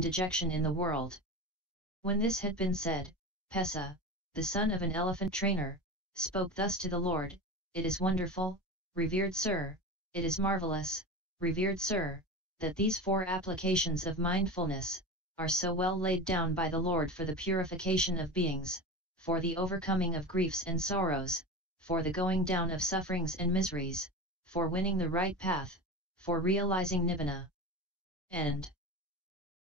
and dejection in the world. When this had been said, Pesa, the son of an elephant trainer, spoke thus to the Lord: "It is wonderful, revered sir, it is marvelous, revered sir, that these 4 applications of mindfulness are so well laid down by the Lord for the purification of beings, for the overcoming of griefs and sorrows, for the going down of sufferings and miseries, for winning the right path, for realizing nibbana. And,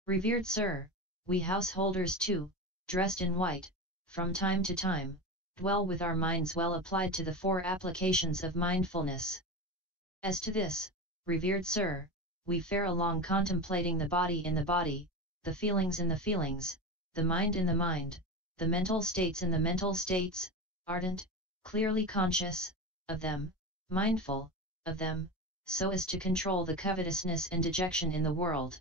revered sir, we householders too, dressed in white, from time to time, dwell with our minds well applied to the 4 applications of mindfulness. As to this, revered sir, we fare along contemplating the body in the body, the feelings in the feelings, the mind in the mind, the mental states in the mental states, ardent, clearly conscious of them, mindful of them, so as to control the covetousness and dejection in the world.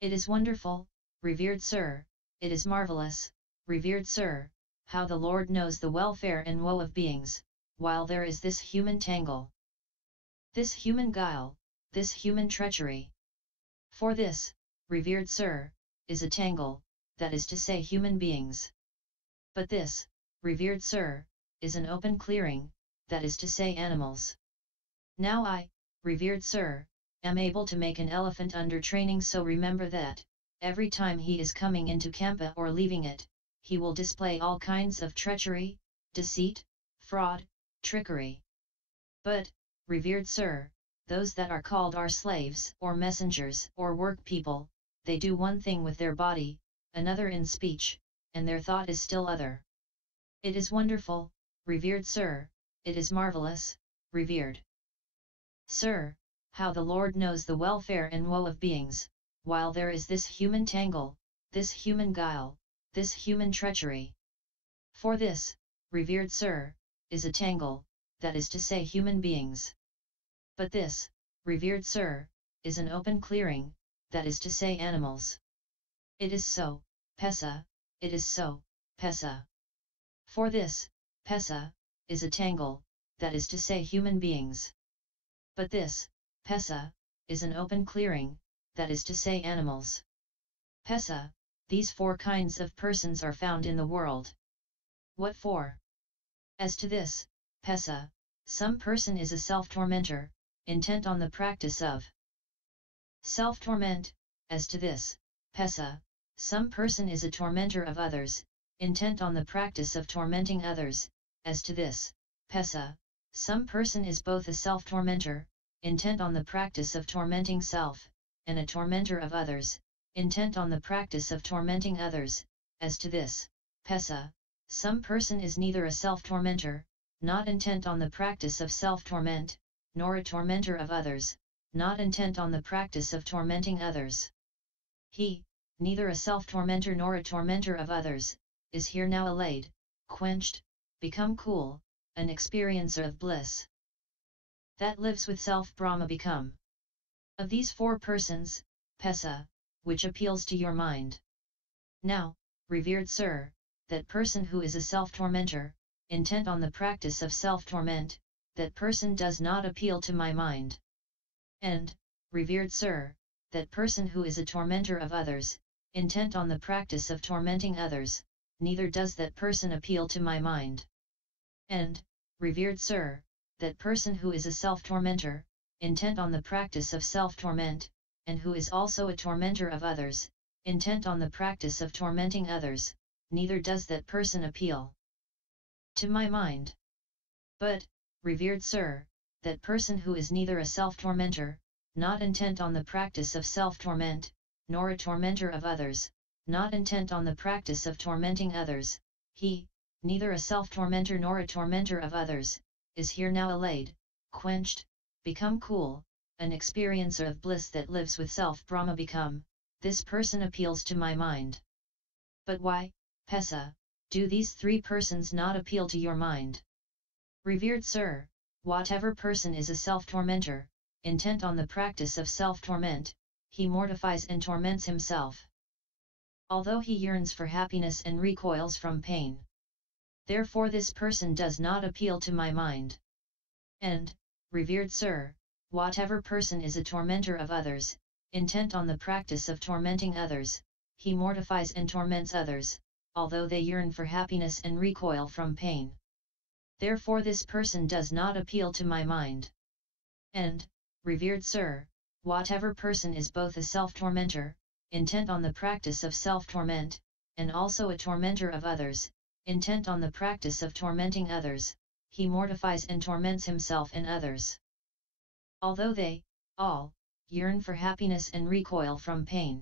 It is wonderful, revered sir, it is marvelous, revered sir, how the Lord knows the welfare and woe of beings, while there is this human tangle, this human guile, this human treachery. For this, revered sir, is a tangle, that is to say human beings. But this, revered sir, is an open clearing, that is to say animals. Now I, revered sir, am able to make an elephant under training, so remember that, every time he is coming into Kampa or leaving it, he will display all kinds of treachery, deceit, fraud, trickery. But, revered sir, those that are called our slaves or messengers or work people, they do one thing with their body, another in speech, and their thought is still other. It is wonderful, revered sir, it is marvelous, revered sir, how the Lord knows the welfare and woe of beings, while there is this human tangle, this human guile, this human treachery. For this, revered sir, is a tangle, that is to say human beings. But this, revered sir, is an open clearing, that is to say animals. It is so, Pesa, it is so, Pesa. For this, Pesa, is a tangle, that is to say human beings. But this, Pesa, is an open clearing, that is to say animals. Pesa, these 4 kinds of persons are found in the world. What for? As to this, Pesa, some person is a self-tormentor, intent on the practice of self-torment. As to this, Pesa, some person is a tormentor of others, intent on the practice of tormenting others. As to this, Pesa, some person is both a self-tormentor, intent on the practice of tormenting self, and a tormentor of others, intent on the practice of tormenting others. As to this, Pesa, some person is neither a self-tormentor, not intent on the practice of self-torment, nor a tormentor of others, not intent on the practice of tormenting others. He, neither a self-tormentor nor a tormentor of others, is here now allayed, quenched, become cool, an experiencer of bliss. That lives with self Brahma become. Of these 4 persons, Pesa, which appeals to your mind? Now, revered sir, that person who is a self-tormentor, intent on the practice of self-torment, that person does not appeal to my mind. And, revered sir, that person who is a tormentor of others, intent on the practice of tormenting others, neither does that person appeal to my mind. And, revered sir, that person who is a self-tormentor, intent on the practice of self-torment, and who is also a tormentor of others, intent on the practice of tormenting others, neither does that person appeal to my mind. But, revered sir, that person who is neither a self-tormentor, not intent on the practice of self-torment, nor a tormentor of others, not intent on the practice of tormenting others, he, neither a self-tormentor nor a tormentor of others, is here now allayed, quenched, become cool, an experiencer of bliss that lives with self Brahma become. This person appeals to my mind. But why, Pesa, do these 3 persons not appeal to your mind? Revered sir, whatever person is a self-tormentor, intent on the practice of self-torment, he mortifies and torments himself, although he yearns for happiness and recoils from pain. Therefore this person does not appeal to my mind. And, revered sir, whatever person is a tormentor of others, intent on the practice of tormenting others, he mortifies and torments others, although they yearn for happiness and recoil from pain. Therefore this person does not appeal to my mind. And, revered sir, whatever person is both a self-tormentor, intent on the practice of self-torment, and also a tormentor of others, intent on the practice of tormenting others, he mortifies and torments himself and others. Although they, all, yearn for happiness and recoil from pain.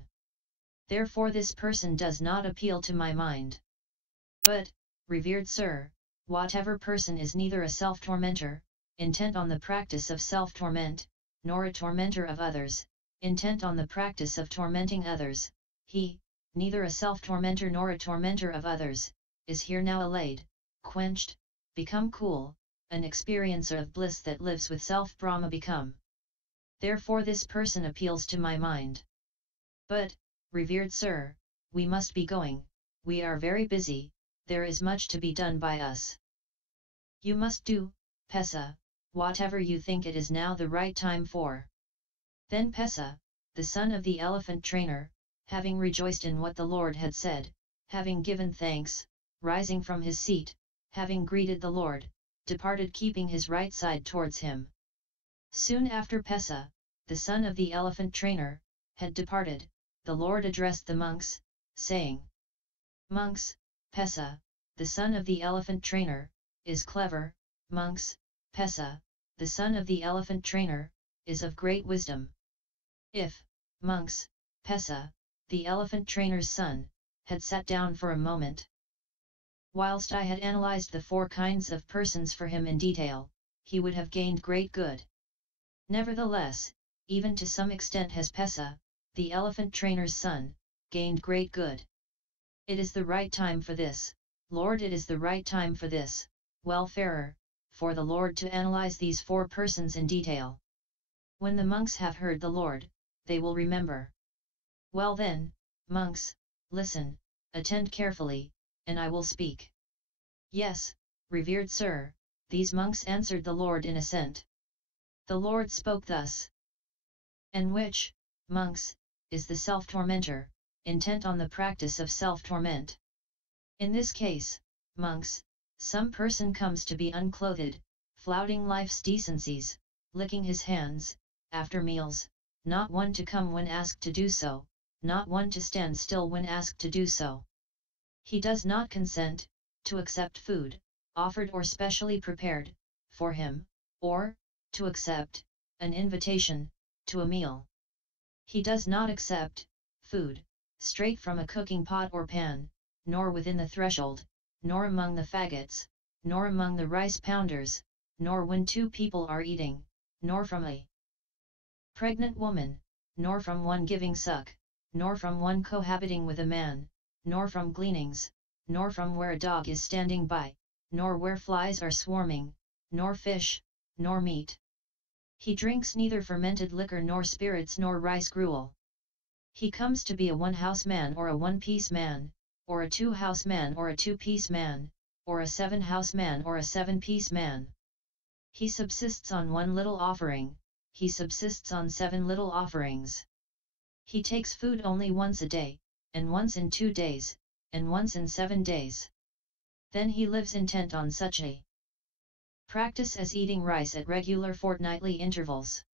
Therefore this person does not appeal to my mind. But, revered sir, whatever person is neither a self-tormentor, intent on the practice of self-torment, nor a tormentor of others, intent on the practice of tormenting others, he, neither a self-tormentor nor a tormentor of others, is here now allayed, quenched, become cool, an experiencer of bliss that lives with self-Brahma become. Therefore this person appeals to my mind. But, revered sir, we must be going, we are very busy, there is much to be done by us. You must do, Pesa, whatever you think it is now the right time for. Then Pesa, the son of the elephant trainer, having rejoiced in what the Lord had said, having given thanks, rising from his seat, having greeted the Lord, departed keeping his right side towards him. Soon after Pesa, the son of the elephant trainer, had departed, the Lord addressed the monks, saying, Monks, Pesa, the son of the elephant trainer, is clever, monks, Pesa, the son of the elephant trainer, is of great wisdom. If, monks, Pesa, the elephant trainer's son, had sat down for a moment, whilst I had analyzed the 4 kinds of persons for him in detail, he would have gained great good. Nevertheless, even to some extent has Pesa, the elephant trainer's son, gained great good. It is the right time for this, Lord, it is the right time for this, welfarer, for the Lord to analyze these 4 persons in detail. When the monks have heard the Lord, they will remember. Well then, monks, listen, attend carefully, and I will speak. Yes, revered sir, these monks answered the Lord in assent. The Lord spoke thus. And which, monks, is the self-tormentor, intent on the practice of self-torment? In this case, monks, some person comes to be unclothed, flouting life's decencies, licking his hands, after meals, not one to come when asked to do so, not one to stand still when asked to do so. He does not consent to accept food, offered or specially prepared, for him, or to accept an invitation to a meal. He does not accept food straight from a cooking pot or pan, nor within the threshold, nor among the faggots, nor among the rice pounders, nor when 2 people are eating, nor from a pregnant woman, nor from one giving suck, nor from one cohabiting with a man, nor from gleanings, nor from where a dog is standing by, nor where flies are swarming, nor fish, nor meat. He drinks neither fermented liquor nor spirits nor rice gruel. He comes to be a 1-house man or a 1-piece man, or a 2-house man or a 2-piece man, or a 7-house man or a 7-piece man. He subsists on 1 little offering, he subsists on 7 little offerings. He takes food only once a day, and once in 2 days, and once in 7 days. Then he lives intent on such a practice as eating rice at regular fortnightly intervals.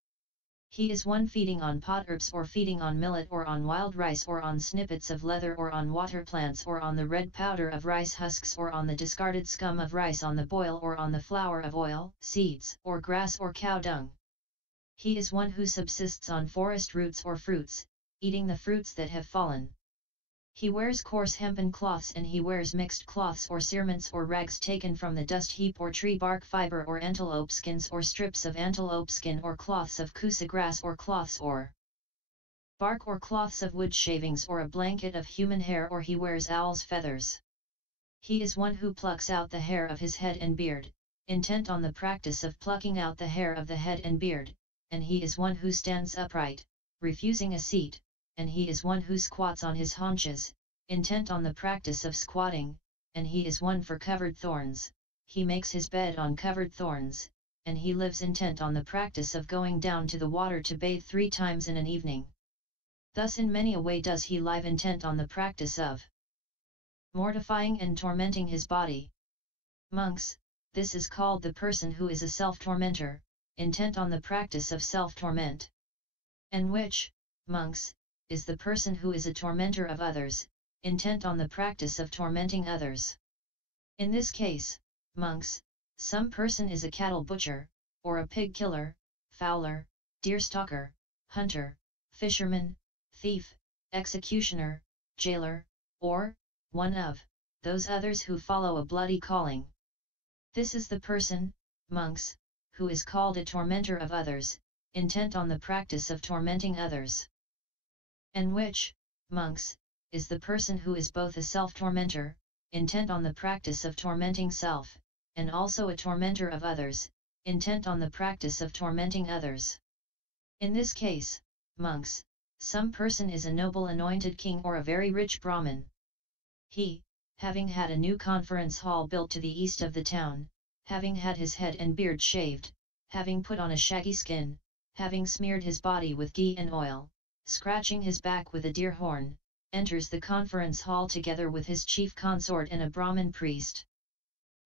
He is one feeding on pot herbs or feeding on millet or on wild rice or on snippets of leather or on water plants or on the red powder of rice husks or on the discarded scum of rice on the boil or on the flour of oil, seeds or grass or cow dung. He is one who subsists on forest roots or fruits, eating the fruits that have fallen. He wears coarse hempen cloths and he wears mixed cloths or cerements or rags taken from the dust heap or tree bark fiber or antelope skins or strips of antelope skin or cloths of kusa grass or cloths or bark or cloths of wood shavings or a blanket of human hair or he wears owl's feathers. He is one who plucks out the hair of his head and beard, intent on the practice of plucking out the hair of the head and beard, and he is one who stands upright, refusing a seat, and he is one who squats on his haunches, intent on the practice of squatting, and he is one for covered thorns, he makes his bed on covered thorns, and he lives intent on the practice of going down to the water to bathe 3 times in an evening. Thus in many a way does he live intent on the practice of mortifying and tormenting his body. Monks, this is called the person who is a self-tormentor, intent on the practice of self-torment. And which, monks, is the person who is a tormentor of others, intent on the practice of tormenting others. In this case, monks, some person is a cattle butcher, or a pig killer, fowler, deer stalker, hunter, fisherman, thief, executioner, jailer, or, one of, those others who follow a bloody calling. This is the person, monks, who is called a tormentor of others, intent on the practice of tormenting others. And which, monks, is the person who is both a self-tormentor, intent on the practice of tormenting self, and also a tormentor of others, intent on the practice of tormenting others. In this case, monks, some person is a noble anointed king or a very rich Brahmin. He, having had a new conference hall built to the east of the town, having had his head and beard shaved, having put on a shaggy skin, having smeared his body with ghee and oil, scratching his back with a deer horn, enters the conference hall together with his chief consort and a Brahmin priest.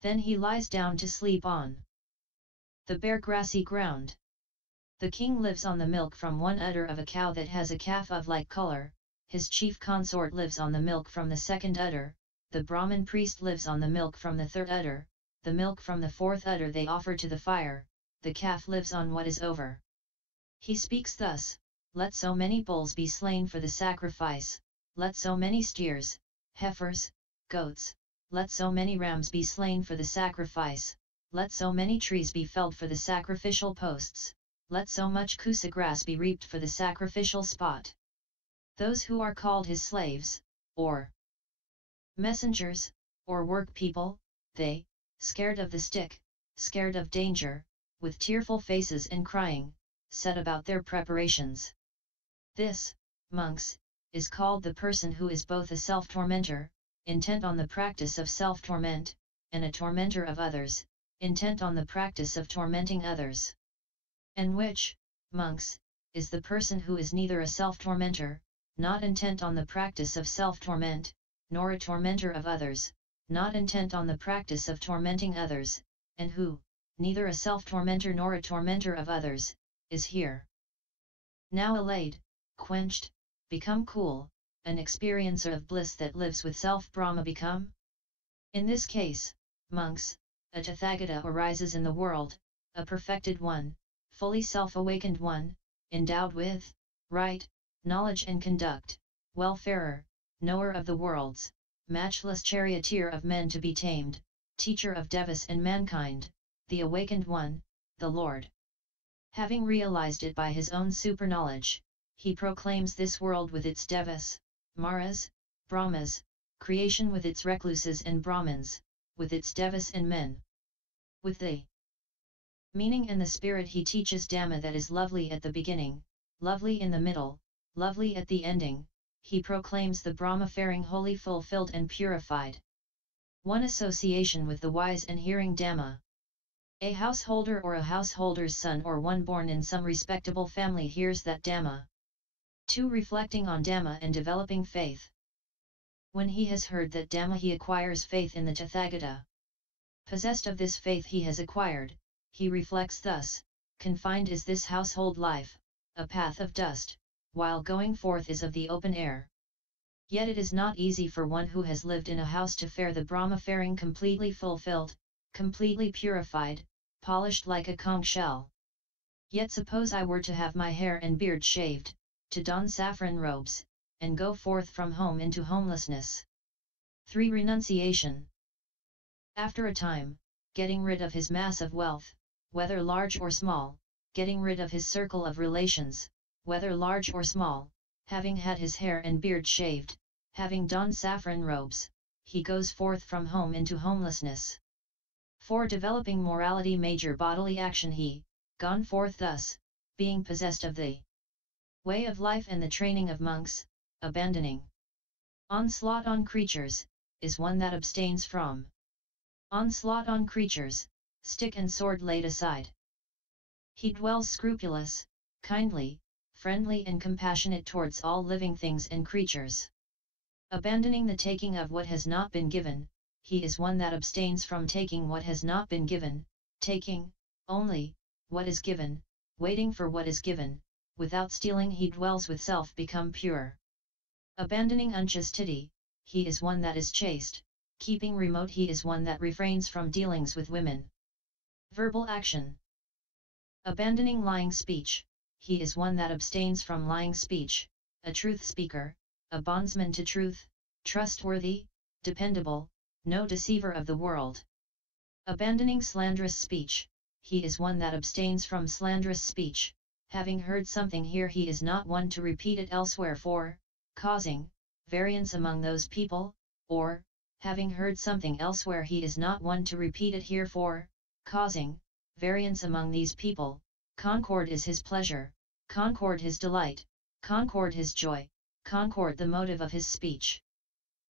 Then he lies down to sleep on the bare grassy ground. The king lives on the milk from one udder of a cow that has a calf of like color, his chief consort lives on the milk from the second udder, the Brahmin priest lives on the milk from the third udder, the milk from the fourth udder they offer to the fire, the calf lives on what is over. He speaks thus: let so many bulls be slain for the sacrifice, let so many steers, heifers, goats, let so many rams be slain for the sacrifice, let so many trees be felled for the sacrificial posts, let so much kusa grass be reaped for the sacrificial spot. Those who are called his slaves, or messengers, or work people, they, scared of the stick, scared of danger, with tearful faces and crying, set about their preparations. This, monks, is called the person who is both a self-tormentor, intent on the practice of self-torment, and a tormentor of others, intent on the practice of tormenting others. And which, monks, is the person who is neither a self-tormentor, not intent on the practice of self-torment, nor a tormentor of others, not intent on the practice of tormenting others, and who, neither a self-tormentor nor a tormentor of others, is here now allayed, quenched, become cool, an experiencer of bliss that lives with self-Brahma become? In this case, monks, a Tathagata arises in the world, a perfected one, fully self-awakened one, endowed with right, knowledge and conduct, welfarer, knower of the worlds, matchless charioteer of men to be tamed, teacher of devas and mankind, the awakened one, the Lord. Having realized it by his own superknowledge, he proclaims this world with its devas, maras, brahmas, creation with its recluses and brahmins, with its devas and men. With the meaning and the spirit he teaches Dhamma that is lovely at the beginning, lovely in the middle, lovely at the ending. He proclaims the Brahma-faring wholly fulfilled and purified. One association with the wise and hearing Dhamma. A householder or a householder's son or one born in some respectable family hears that Dhamma. 2. Reflecting on Dhamma and developing faith. When he has heard that Dhamma he acquires faith in the Tathagata. Possessed of this faith he has acquired, he reflects thus: confined is this household life, a path of dust, while going forth is of the open air. Yet it is not easy for one who has lived in a house to fare the Brahma-faring completely fulfilled, completely purified, polished like a conch shell. Yet suppose I were to have my hair and beard shaved, to don saffron robes, and go forth from home into homelessness. 3. Renunciation. After a time, getting rid of his mass of wealth, whether large or small, getting rid of his circle of relations, whether large or small, having had his hair and beard shaved, having donned saffron robes, he goes forth from home into homelessness. 4. Developing morality major bodily action he, gone forth thus, being possessed of the way of life and the training of monks, abandoning onslaught on creatures, is one that abstains from onslaught on creatures, stick and sword laid aside. He dwells scrupulous, kindly, friendly and compassionate towards all living things and creatures. Abandoning the taking of what has not been given, he is one that abstains from taking what has not been given, taking only what is given, waiting for what is given. Without stealing he dwells with self become pure. Abandoning unchastity, he is one that is chaste, keeping remote he is one that refrains from dealings with women. Verbal action. Abandoning lying speech, he is one that abstains from lying speech, a truth speaker, a bondsman to truth, trustworthy, dependable, no deceiver of the world. Abandoning slanderous speech, he is one that abstains from slanderous speech, having heard something here he is not one to repeat it elsewhere for, causing, variance among those people, or, having heard something elsewhere he is not one to repeat it here for, causing, variance among these people. Concord is his pleasure, concord his delight, concord his joy, concord the motive of his speech.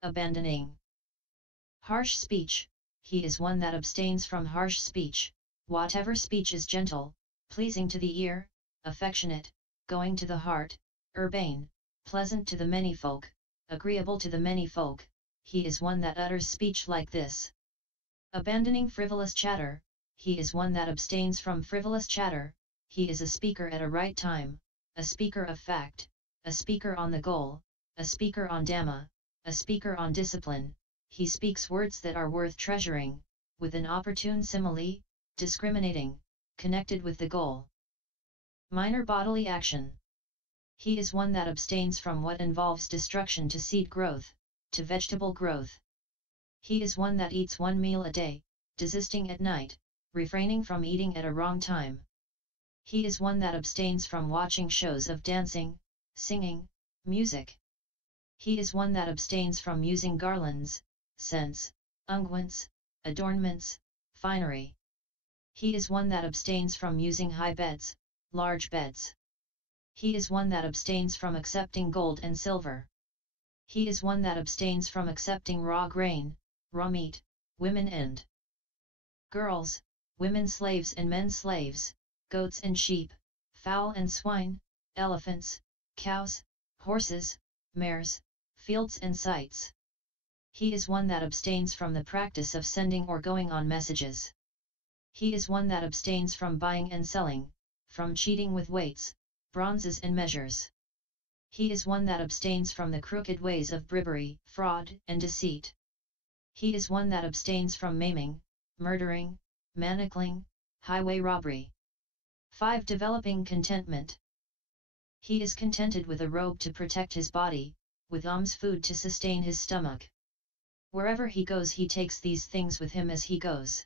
Abandoning harsh speech, he is one that abstains from harsh speech, whatever speech is gentle, pleasing to the ear, affectionate, going to the heart, urbane, pleasant to the many folk, agreeable to the many folk, he is one that utters speech like this. Abandoning frivolous chatter, he is one that abstains from frivolous chatter, he is a speaker at a right time, a speaker of fact, a speaker on the goal, a speaker on Dhamma, a speaker on discipline, he speaks words that are worth treasuring, with an opportune simile, discriminating, connected with the goal. Minor bodily action. He is one that abstains from what involves destruction to seed growth, to vegetable growth. He is one that eats one meal a day, desisting at night, refraining from eating at a wrong time. He is one that abstains from watching shows of dancing, singing, music. He is one that abstains from using garlands, scents, unguents, adornments, finery. He is one that abstains from using high beds, large beds. He is one that abstains from accepting gold and silver. He is one that abstains from accepting raw grain, raw meat, women and girls, women slaves and men slaves, goats and sheep, fowl and swine, elephants, cows, horses, mares, fields and sites. He is one that abstains from the practice of sending or going on messages. He is one that abstains from buying and selling, from cheating with weights, bronzes and measures. He is one that abstains from the crooked ways of bribery, fraud and deceit. He is one that abstains from maiming, murdering, manacling, highway robbery. 5. Developing contentment. He is contented with a robe to protect his body, with alms food to sustain his stomach. Wherever he goes he takes these things with him as he goes.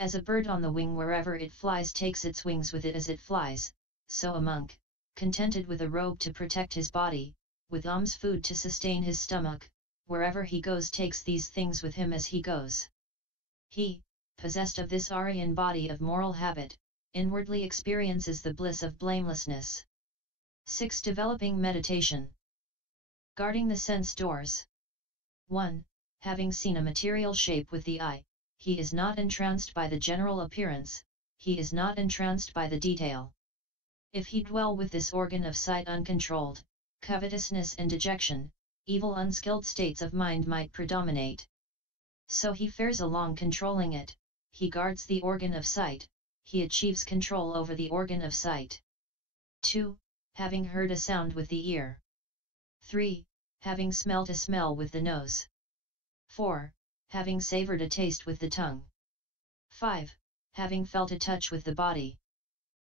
As a bird on the wing wherever it flies takes its wings with it as it flies, so a monk, contented with a robe to protect his body, with alms food to sustain his stomach, wherever he goes takes these things with him as he goes. He, possessed of this Aryan body of moral habit, inwardly experiences the bliss of blamelessness. 6. Developing meditation. Guarding the sense doors. 1. Having seen a material shape with the eye, he is not entranced by the general appearance, he is not entranced by the detail. If he dwell with this organ of sight uncontrolled, covetousness and dejection, evil unskilled states of mind might predominate. So he fares along controlling it, he guards the organ of sight, he achieves control over the organ of sight. 2. Having heard a sound with the ear. 3. Having smelt a smell with the nose. 4. Having savored a taste with the tongue. 5. Having felt a touch with the body.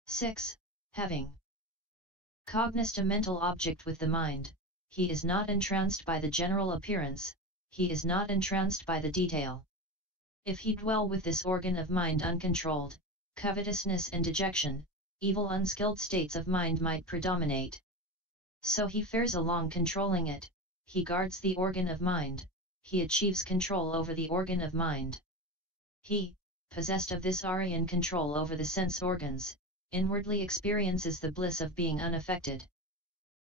6. Having cognized a mental object with the mind, he is not entranced by the general appearance, he is not entranced by the detail. If he dwell with this organ of mind uncontrolled, covetousness and dejection, evil unskilled states of mind might predominate. So he fares along controlling it, he guards the organ of mind, he achieves control over the organ of mind. He, possessed of this Aryan control over the sense organs, inwardly experiences the bliss of being unaffected.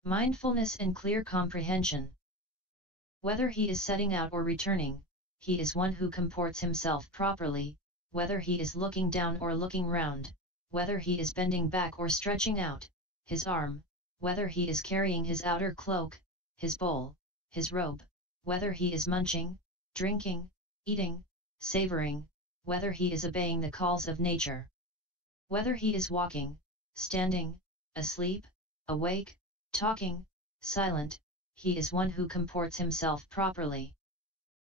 Mindfulness and clear comprehension. Whether he is setting out or returning, he is one who comports himself properly, whether he is looking down or looking round, whether he is bending back or stretching out, his arm, whether he is carrying his outer cloak, his bowl, his robe, whether he is munching, drinking, eating, savoring, whether he is obeying the calls of nature. Whether he is walking, standing, asleep, awake, talking, silent, he is one who comports himself properly.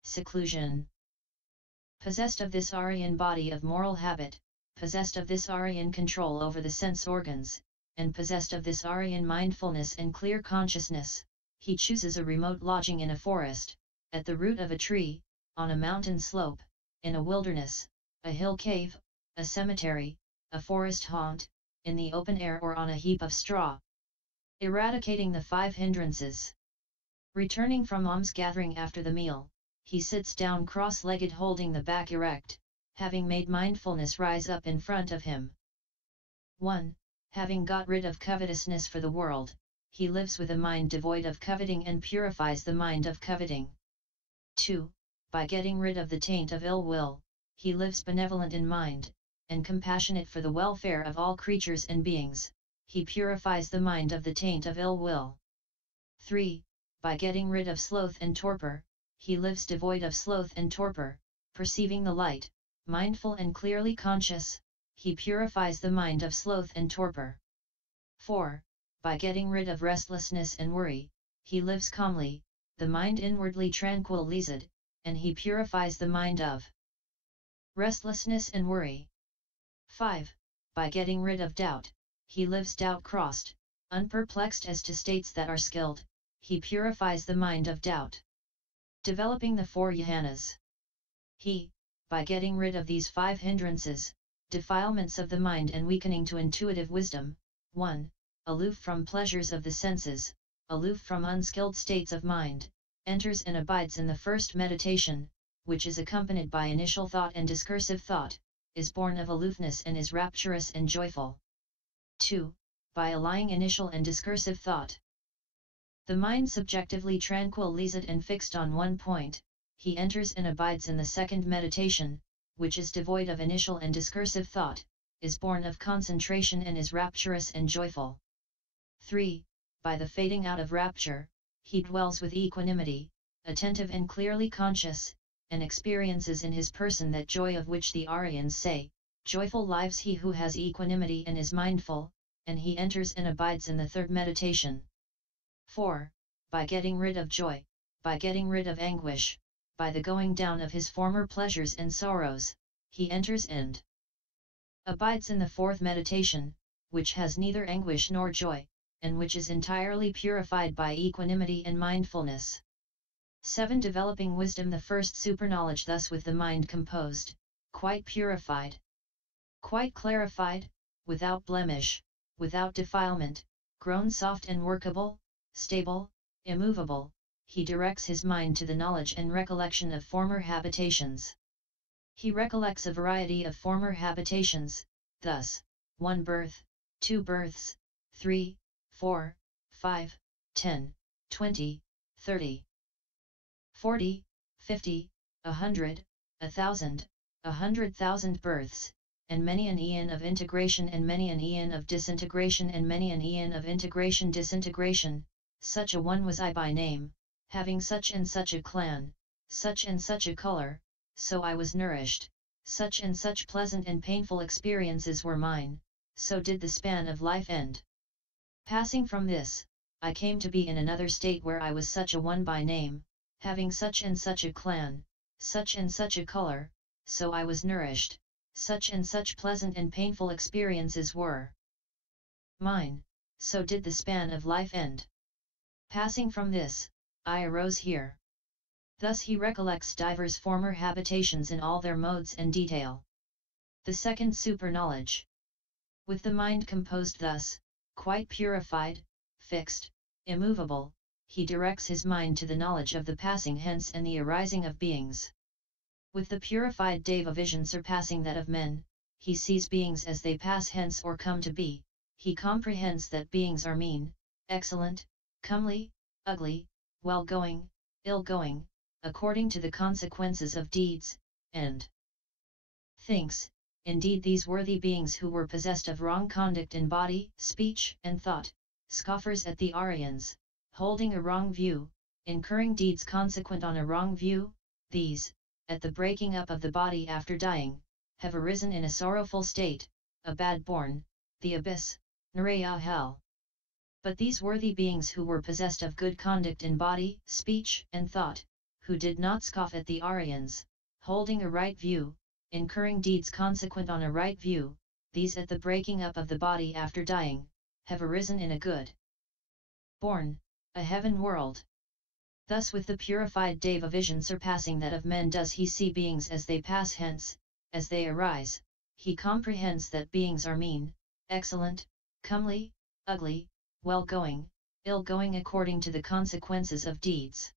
Seclusion. Possessed of this Aryan body of moral habit, possessed of this Aryan control over the sense organs, and possessed of this Aryan mindfulness and clear consciousness, he chooses a remote lodging in a forest, at the root of a tree, on a mountain slope, in a wilderness, a hill cave, a cemetery, a forest haunt, in the open air or on a heap of straw. Eradicating the 5 hindrances. Returning from alms gathering after the meal, he sits down cross-legged holding the back erect, having made mindfulness rise up in front of him. 1. Having got rid of covetousness for the world, he lives with a mind devoid of coveting and purifies the mind of coveting. 2. By getting rid of the taint of ill will, he lives benevolent in mind, and compassionate for the welfare of all creatures and beings, he purifies the mind of the taint of ill will. 3. By getting rid of sloth and torpor, he lives devoid of sloth and torpor, perceiving the light, mindful and clearly conscious, he purifies the mind of sloth and torpor. 4. By getting rid of restlessness and worry, he lives calmly, the mind inwardly tranquilized, and he purifies the mind of restlessness and worry. 5. By getting rid of doubt, he lives doubt-crossed, unperplexed as to states that are skilled, he purifies the mind of doubt. Developing the 4 jhanas. He, by getting rid of these 5 hindrances, defilements of the mind and weakening to intuitive wisdom, 1. Aloof from pleasures of the senses, aloof from unskilled states of mind, enters and abides in the first meditation, which is accompanied by initial thought and discursive thought, is born of aloofness and is rapturous and joyful. 2. By allaying initial and discursive thought, the mind subjectively tranquilized and fixed on one point, he enters and abides in the second meditation, which is devoid of initial and discursive thought, is born of concentration and is rapturous and joyful. 3. By the fading out of rapture, he dwells with equanimity, attentive and clearly conscious, and experiences in his person that joy of which the Aryans say, joyful lives he who has equanimity and is mindful, and he enters and abides in the third meditation. 4. By getting rid of joy, by getting rid of anguish, by the going down of his former pleasures and sorrows, he enters and abides in the fourth meditation, which has neither anguish nor joy, and which is entirely purified by equanimity and mindfulness. 7. Developing wisdom, the first superknowledge, thus with the mind composed, quite purified, quite clarified, without blemish, without defilement, grown soft and workable, stable, immovable, he directs his mind to the knowledge and recollection of former habitations. He recollects a variety of former habitations, thus, 1 birth, 2 births, 3, 4, 5, 10, 20, 30, 40, 50, 100, 1,000, 100,000 births, and many an eon of integration and many an eon of disintegration and many an eon of integration disintegration. Such a one was I by name, having such and such a clan, such and such a color, so I was nourished, such and such pleasant and painful experiences were mine, so did the span of life end. Passing from this, I came to be in another state where I was such a one by name, having such and such a clan, such and such a color, so I was nourished, such and such pleasant and painful experiences were mine, so did the span of life end. Passing from this, I arose here. Thus he recollects divers former habitations in all their modes and detail. The second superknowledge. With the mind composed thus, quite purified, fixed, immovable, he directs his mind to the knowledge of the passing hence and the arising of beings. With the purified Deva vision surpassing that of men, he sees beings as they pass hence or come to be, he comprehends that beings are mean, excellent, comely, ugly, well-going, ill-going, according to the consequences of deeds, and thinks, indeed these worthy beings who were possessed of wrong conduct in body, speech, and thought, scoffers at the Aryans, holding a wrong view, incurring deeds consequent on a wrong view, these, at the breaking up of the body after dying, have arisen in a sorrowful state, a bad born, the abyss, Naraya hell. But these worthy beings who were possessed of good conduct in body, speech, and thought, who did not scoff at the Aryans, holding a right view, incurring deeds consequent on a right view, these at the breaking up of the body after dying, have arisen in a good born, a heaven world. Thus with the purified Deva vision surpassing that of men does he see beings as they pass hence, as they arise, he comprehends that beings are mean, excellent, comely, ugly, well-going, ill-going according to the consequences of deeds.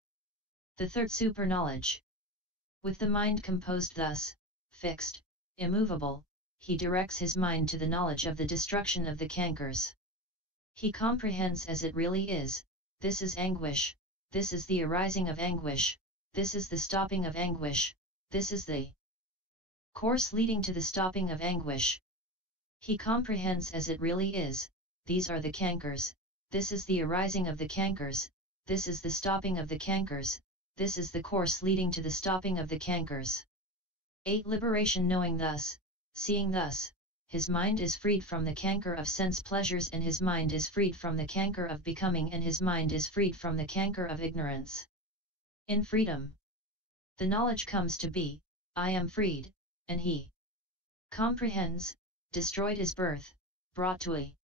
The third superknowledge. With the mind composed thus, fixed, immovable, he directs his mind to the knowledge of the destruction of the cankers. He comprehends as it really is, this is anguish, this is the arising of anguish, this is the stopping of anguish, this is the course leading to the stopping of anguish. He comprehends as it really is, these are the cankers, this is the arising of the cankers, this is the stopping of the cankers, this is the course leading to the stopping of the cankers. 8. Liberation. Knowing thus, seeing thus, his mind is freed from the canker of sense pleasures and his mind is freed from the canker of becoming and his mind is freed from the canker of ignorance. In freedom, the knowledge comes to be, I am freed, and he comprehends, destroyed is birth, brought to a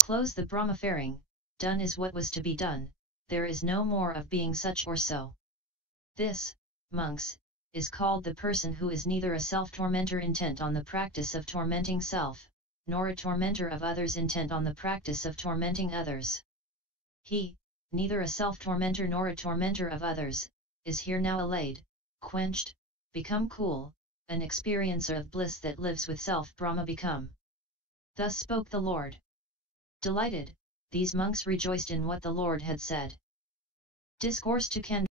close the Brahmafaring, done is what was to be done, there is no more of being such or so. This, monks, is called the person who is neither a self-tormentor intent on the practice of tormenting self, nor a tormentor of others intent on the practice of tormenting others. He, neither a self-tormentor nor a tormentor of others, is here now allayed, quenched, become cool, an experiencer of bliss that lives with self Brahma become. Thus spoke the Lord. Delighted, these monks rejoiced in what the Lord had said. Discourse to Kandaraka.